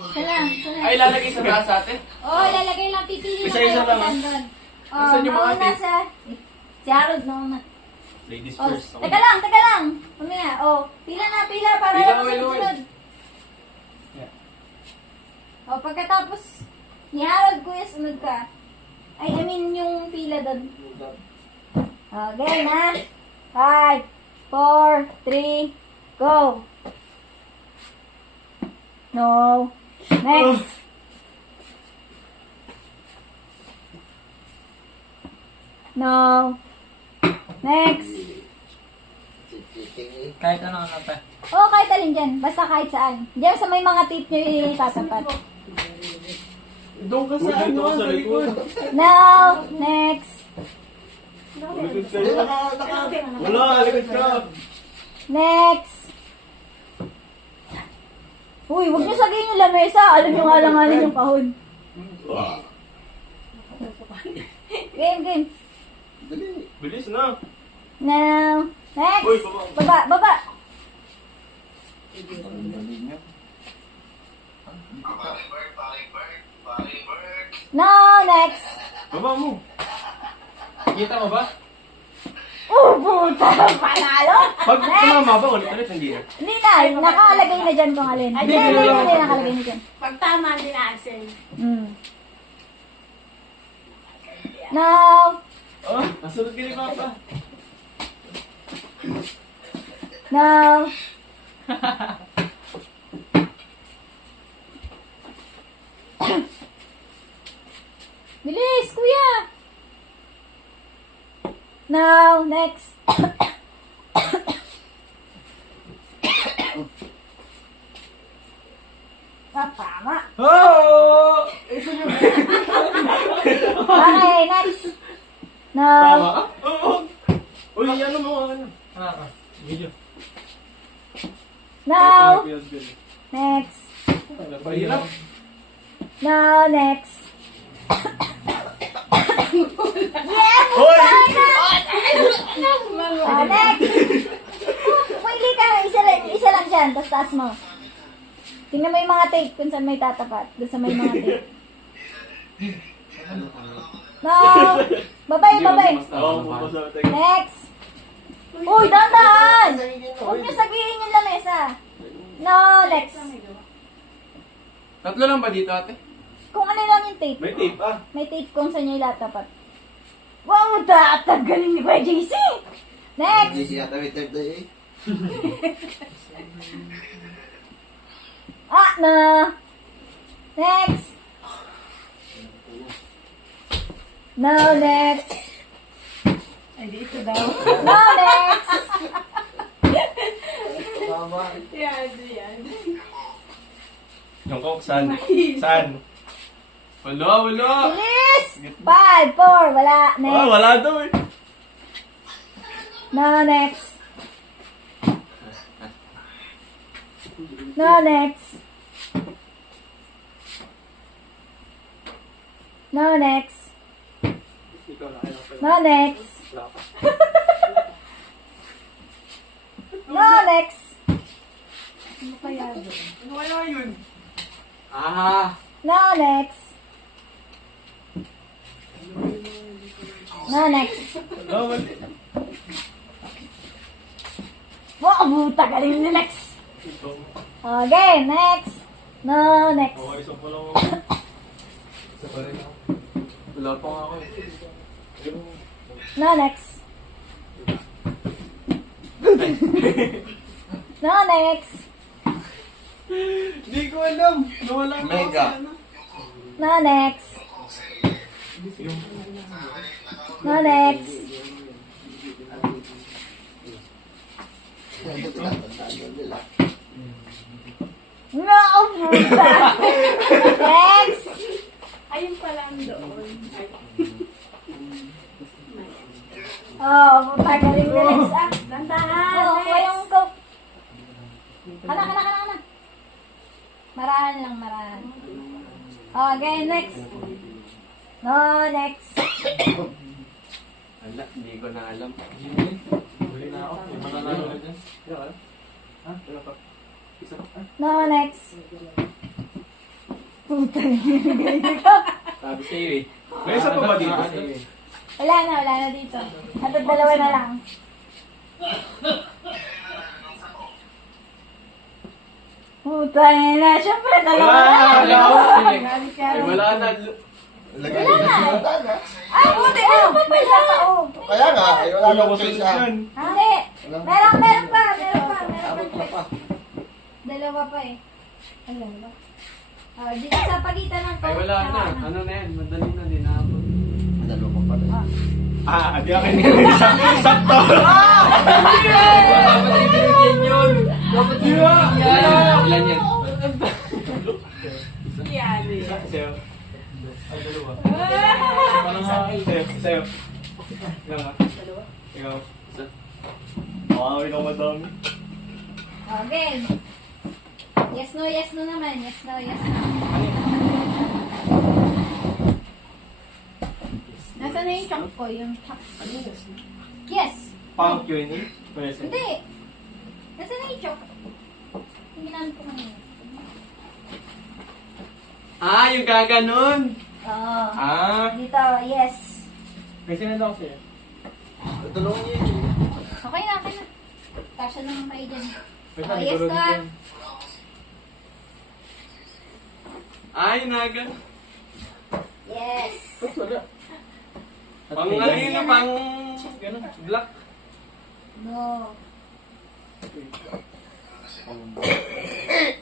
Isa lang, isa lang. Ay, lalagay sa taas ate. Oo, lalagay lang. Pipili na Isa-isa kayo lang, kung ah. doon. Nasaan yung mga mauna tip? si Harold nauna. Ladies Oh, first. teka lang, teka lang. Mamaya, oh, pila na, pila para Pila, lang Will, sunod. Yeah. Oh, pagkatapos ni Harold, kuya, sunod ka. I mean, yung pila doon. Okay, na. 5, 4, 3, go. No. Next. No. Next. Kahit ano ate. Oh, kahit alin dyan. Basta kahit saan. Diyan sa may mga tape nyo itatapat. Doon ka sa ano, sa likod. No. Next. Wala, likod ka. Next. Uy, huwag nyo sabihin yung lamesa. Alam nyo nga alanganin yung kahon. Game, game. Bilis na. Now. Next. Uy, baba. Baba, baba. No, next. Baba mo. Kita mo ba? Oh, puta. Panalo. Pag tumama ba, ulit hindi na. Hindi na. Nakalagay na dyan kung alin. Hindi, Hindi, hindi, wala hindi. ka. Nakalagay na dyan. Pag tama din asin. Now. Oh, nasunod ka ni Papa. Now. Bilis, kuya. Now, next. Tama. Oh! Okay, next. Tama Now. ka? Oo. Uy, ano mo? Ano? Video. Now. Next. Pahirap. Now, next. Yeah! Hoy! Next. Pwede ka. Isa lang dyan. Tapos taas mo. Tingnan mo yung mga tape kung saan may tatapat. Doon sa may mga tape. No! Babay, babay. Oo, pupusa. Next. Uy, dandan! Huwag niyo sabihin yung lamesa. No, next. Tatlo lang ba dito ate? Kung ano lang yung tape. May tape ah. May tape kung saan nyo ilatapat. Wow, tatagaling ni Kuya JC! Next! Hindi siya kami tagda eh. Ah, na! Next! No, next! Ay, dito daw. No, next! Yan, yan. Yung coke, saan? Saan? Wala, wala. Bilis! 5, 4, wala. Ah, Next! wala daw eh. No, next! No, next! No, next! No, next! No, next! Ano kaya doon? Ano kaya yun? Ah. No, next! No, next! Wala, mali. Wow, buta galing ni next! Okay, next! No, next! Okay, isa pa lang ako. Isa pa rin ako. Wala pa nga ako eh. No, next! No, next! Hindi ko alam. Nawala na ako Mega. sa ano. No, next! No, next! No, buta! Next! Ayun pala ang doon. Ay, Oh, buta galing ni next ah! dandahan. Oo, yung coke. Kana, kana, kana, kana. Marahan lang, marahan. Okay, next. No, next. Wala, hindi ko na alam. Huli na ako. May mananalo na dyan. Ha? Wala pa. Isa pa. No, next. Puta. Sabi sa'yo eh. May isa pa ba dito? Sabi sa'yo eh. Wala na dito. At dalawa na lang. Puta na, syempre dalawa Wala na. na, wala. Ay, wala na. Lagay mo na siya na. Ay, puti na. May isa pa, oh. Kaya nga, ay wala Wala nang ko choice sunod ah. yan. Hindi. Meron pa. Dalawa pa eh. Ano ba? Dito sa pagitan ng Ay, wala na. Ano na yan? Madali na din ako. Dalawa pa pala. Di akin nila. Sakto. Dapat ibigyan yun. Dapat ibigyan yan. Ilan yan? Si Ate. Sa'yo. Ay, dalawa. Sa'yo. Ilan ka? Ikaw. Isa. Makakawin ako madami. Okay. Yes, no naman. Yes, no. Nasaan na yung chunk ko? Yung chunk. Yes. Pang Q&A? Pwede. Hindi. Nasaan na yung chunk? Tingnan ko kanina. Yung gaganon. Oo. Dito, yes. May sinend ako sa'yo. Tulungan niyo yun. Okay na. Kasha naman kayo dyan. Wait Oh, lang, yes, itulog ka. ko yan. Yung nagan. Yes. Ba't wala? Pang ano yun, pang Ganun. black. No.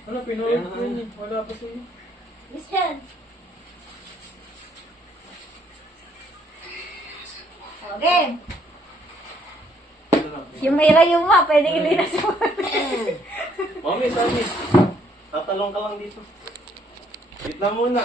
Wala, pinulog ko yun eh. Wala pa sa'yo. Yes, dyan. Okay. Yung may rayuma, pwede hindi na sa Mami, Sammy. Tatalong ka lang dito. Wait lang muna.